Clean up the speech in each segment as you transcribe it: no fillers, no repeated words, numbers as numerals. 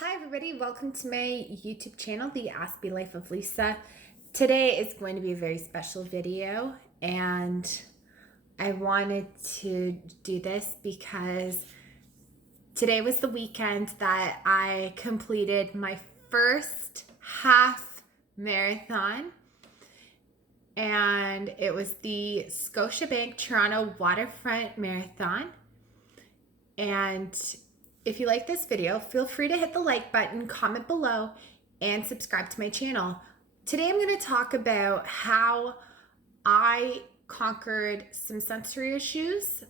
Hi everybody, welcome to my YouTube channel, the Aspie Life of Lisa. Today is going to be a very special video and I wanted to do this because today was the weekend that I completed my first half marathon, and it was the Scotiabank Toronto Waterfront Marathon. And if you like this video, feel free to hit the like button, comment below, and subscribe to my channel. Today I'm going to talk about how I conquered some sensory issues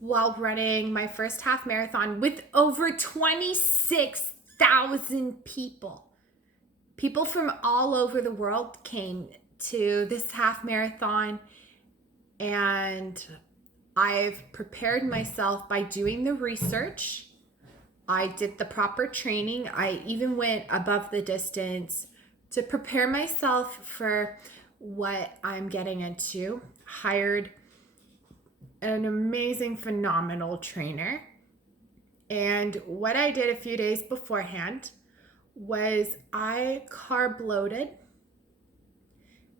while running my first half marathon with over 26,000 people. People from all over the world came to this half marathon, and I've prepared myself by doing the research. I did the proper training. I even went above the distance to prepare myself for what I'm getting into. Hired an amazing, phenomenal trainer. And what I did a few days beforehand was I carb loaded.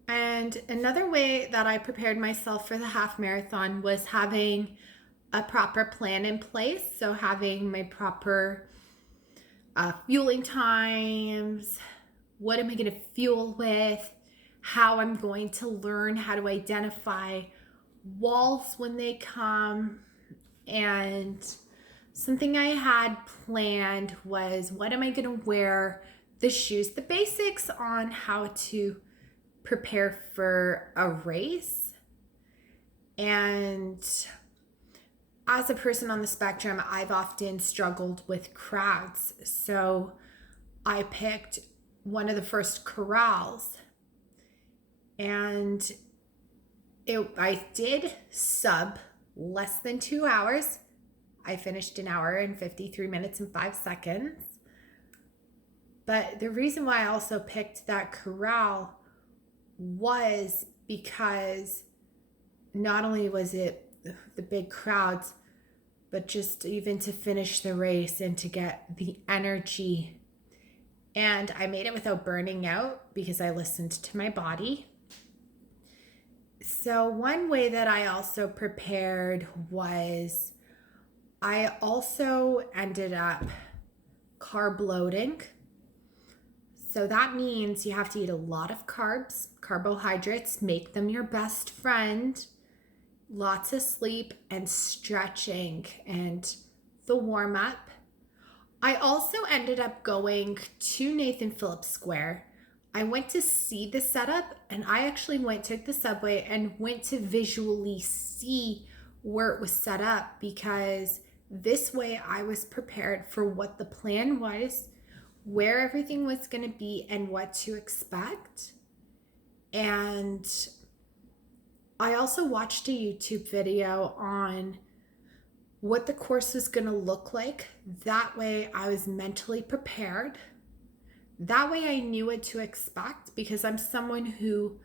And another way that I prepared myself for the half marathon was having a proper plan in place. So having my proper fueling times, what am I going to fuel with, how I'm going to learn how to identify walls when they come. And something I had planned was, what am I going to wear, the shoes, the basics on how to prepare for a race. And as a person on the spectrum, I've often struggled with crowds. So I picked one of the first corrals, and I did sub less than 2 hours. I finished 1 hour and 53 minutes and 5 seconds. But the reason why I also picked that corral was because not only was it the big crowds, but just even to finish the race and to get the energy. And I made it without burning out because I listened to my body. So one way that I also prepared was I also ended up carb loading. So that means you have to eat a lot of carbs, carbohydrates, make them your best friend, lots of sleep and stretching and the warm up. I also ended up going to Nathan Phillips Square. I went to see the setup, and I actually took the subway and went to visually see where it was set up, because this way I was prepared for what the plan was, where everything was going to be, and what to expect. And I also watched a YouTube video on what the course was going to look like. That way I was mentally prepared. That way I knew what to expect, because I'm someone who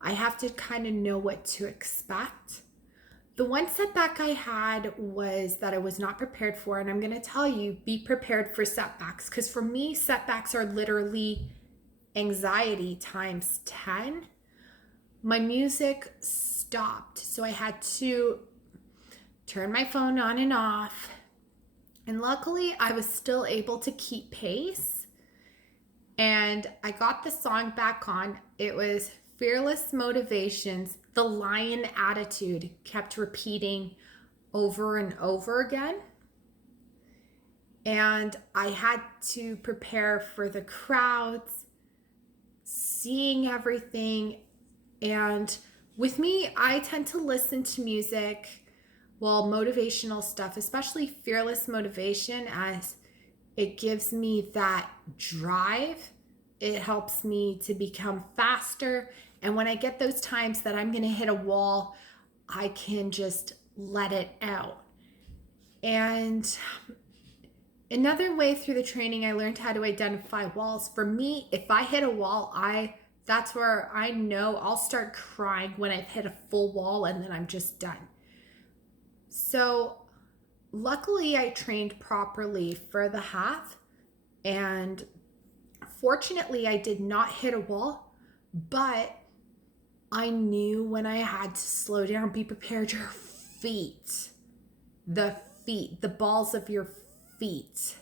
I have to kind of know what to expect. The one setback I had was that I was not prepared for, and I'm going to tell you, be prepared for setbacks, because for me, setbacks are literally anxiety times 10. My music stopped, so I had to turn my phone on and off. And luckily, I was still able to keep pace. And I got the song back on. It was Fearless Motivations. The Lion Attitude kept repeating over and over again. And I had to prepare for the crowds, seeing everything. And with me, I tend to listen to music, motivational stuff, especially fearless motivation, as it gives me that drive. It helps me to become faster. And when I get those times that I'm going to hit a wall, I can just let it out. And another way through the training, I learned how to identify walls. For me, if I hit a wall, that's where I know I'll start crying when I've hit a full wall, and then I'm just done. So luckily I trained properly for the half, And fortunately, I did not hit a wall, but I knew when I had to slow down, be prepared. Your feet, the balls of your feet.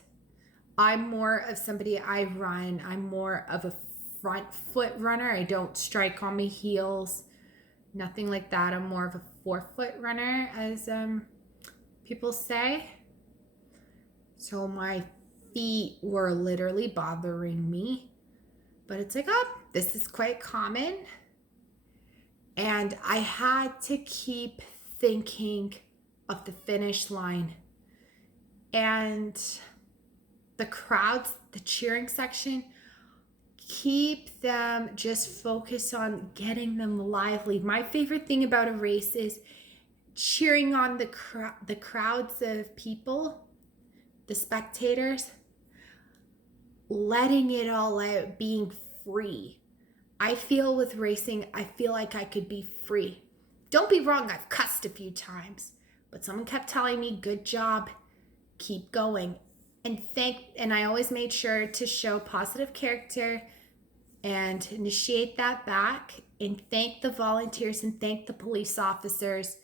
I'm more of somebody, I'm more of a front foot runner. I don't strike on my heels, nothing like that. I'm more of a forefoot runner, as people say. So my feet were literally bothering me. But it's like, oh, this is quite common. And I had to keep thinking of the finish line. And the crowds, the cheering section, keep them just focused on getting them lively. My favorite thing about a race is cheering on the crowds of people, the spectators, letting it all out, being free. I feel with racing, I feel like I could be free. Don't be wrong, I've cussed a few times, but someone kept telling me, good job, keep going. And I always made sure to show positive character and initiate that back and thank the volunteers and thank the police officers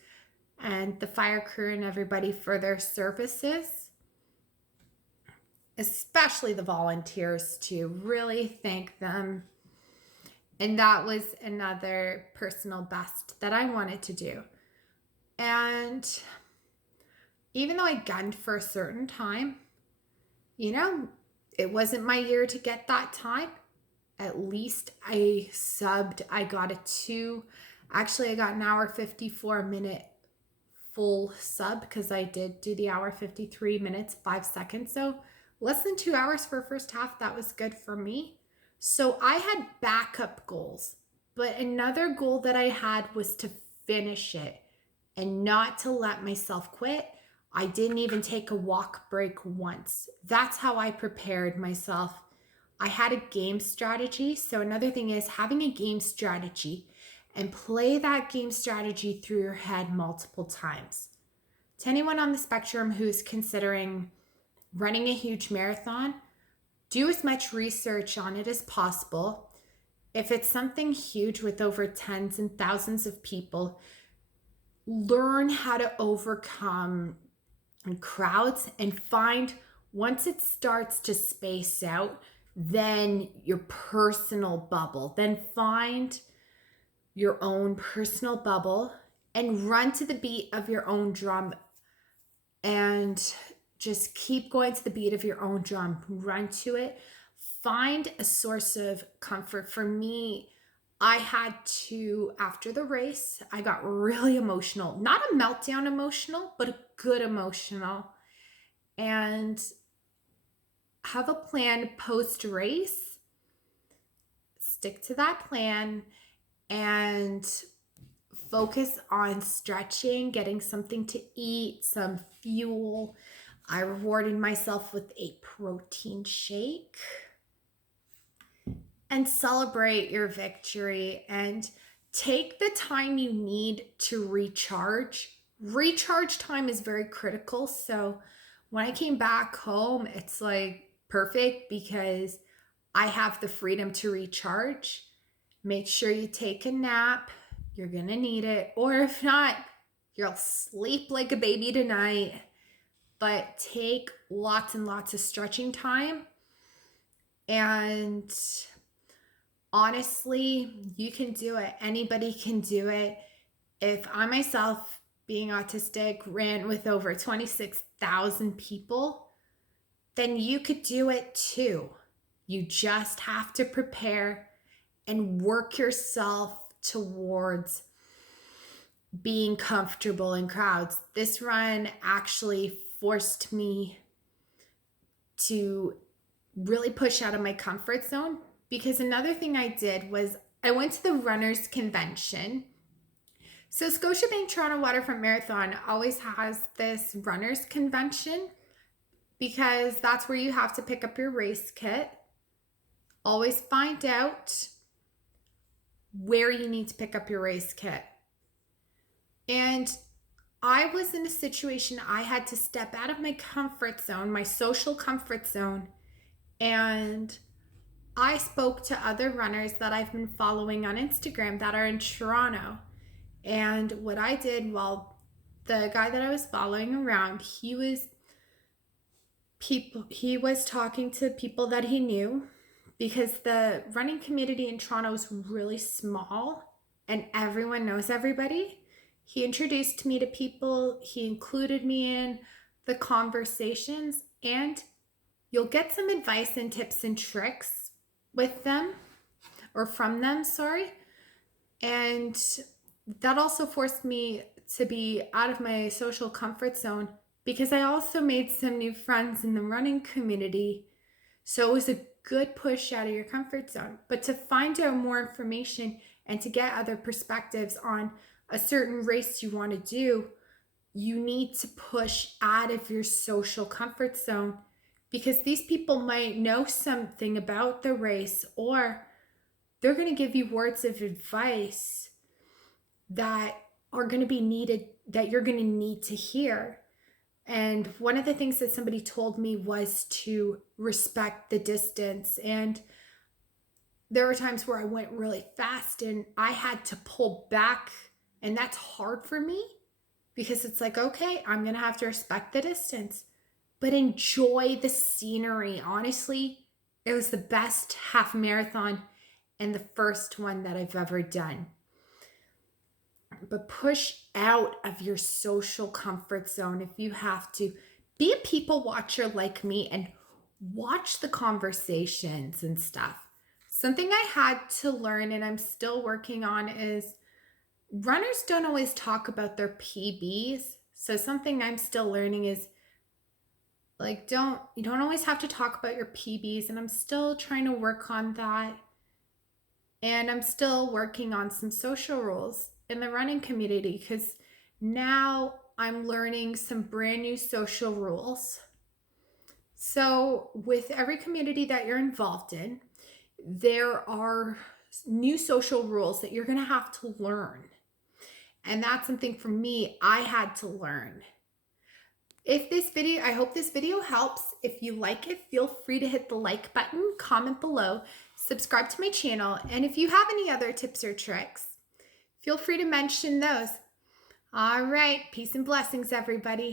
and the fire crew and everybody for their services, especially the volunteers, to really thank them. And that was another personal best that I wanted to do. And even though I gunned for a certain time, it wasn't my year to get that time. At least I subbed. I got I got an hour 54-minute full sub because I did do the hour 53 minutes, 5 seconds. So less than 2 hours for first half. That was good for me. So I had backup goals, but another goal that I had was to finish it and not to let myself quit. I didn't even take a walk break once. That's how I prepared myself. I had a game strategy. So another thing is having a game strategy and play that game strategy through your head multiple times. To anyone on the spectrum who's considering running a huge marathon, do as much research on it as possible. If it's something huge with over tens and thousands of people, learn how to overcome crowds and find, once it starts to space out, then your personal bubble. Then find your own personal bubble and run to the beat of your own drum and just keep going to the beat of your own drum. Run to it. Find a source of comfort. For me, I had to, after the race, I got really emotional. Not a meltdown emotional, but a good emotional. And have a plan post-race. Stick to that plan and focus on stretching, getting something to eat, some fuel. I rewarded myself with a protein shake. And celebrate your victory and take the time you need to recharge. Recharge time is very critical. So when I came back home, it's like perfect because I have the freedom to recharge. Make sure you take a nap. You're going to need it. Or if not, you'll sleep like a baby tonight. But take lots and lots of stretching time. And honestly, you can do it. Anybody can do it. If I myself, being autistic, ran with over 26,000 people, then you could do it too. You just have to prepare and work yourself towards being comfortable in crowds. This run actually forced me to really push out of my comfort zone, because another thing I did was I went to the runners convention. So Scotiabank Toronto Waterfront Marathon always has this runners convention because that's where you have to pick up your race kit. Always find out where you need to pick up your race kit. And I was in a situation I had to step out of my comfort zone, my social comfort zone, And I spoke to other runners that I've been following on Instagram that are in Toronto. And what I did, well, the guy that I was following around, he was talking to people that he knew, because the running community in Toronto is really small and everyone knows everybody. He introduced me to people, he included me in the conversations, and you'll get some advice and tips and tricks with them, or from them, sorry. And that also forced me to be out of my social comfort zone, because I also made some new friends in the running community. So it was a good push out of your comfort zone. But to find out more information and to get other perspectives on a certain race you want to do, you need to push out of your social comfort zone, because these people might know something about the race, or they're going to give you words of advice that are going to be needed, that you're going to need to hear. And one of the things that somebody told me was to respect the distance. And there were times where I went really fast and I had to pull back. And that's hard for me, because it's like, okay, I'm going to have to respect the distance, but enjoy the scenery. Honestly, it was the best half marathon and the first one that I've ever done. But push out of your social comfort zone if you have to. Be a people watcher like me and watch the conversations and stuff. Something I had to learn and I'm still working on is runners don't always talk about their PBs. So something I'm still learning is, like, you don't always have to talk about your PBs, and I'm still trying to work on that. And I'm still working on some social rules in the running community, because now I'm learning some brand new social rules. So, with every community that you're involved in, there are new social rules that you're going to have to learn. And that's something for me I had to learn. I hope this video helps. If you like it, feel free to hit the like button, comment below, subscribe to my channel, and if you have any other tips or tricks, feel free to mention those. All right, peace and blessings, everybody.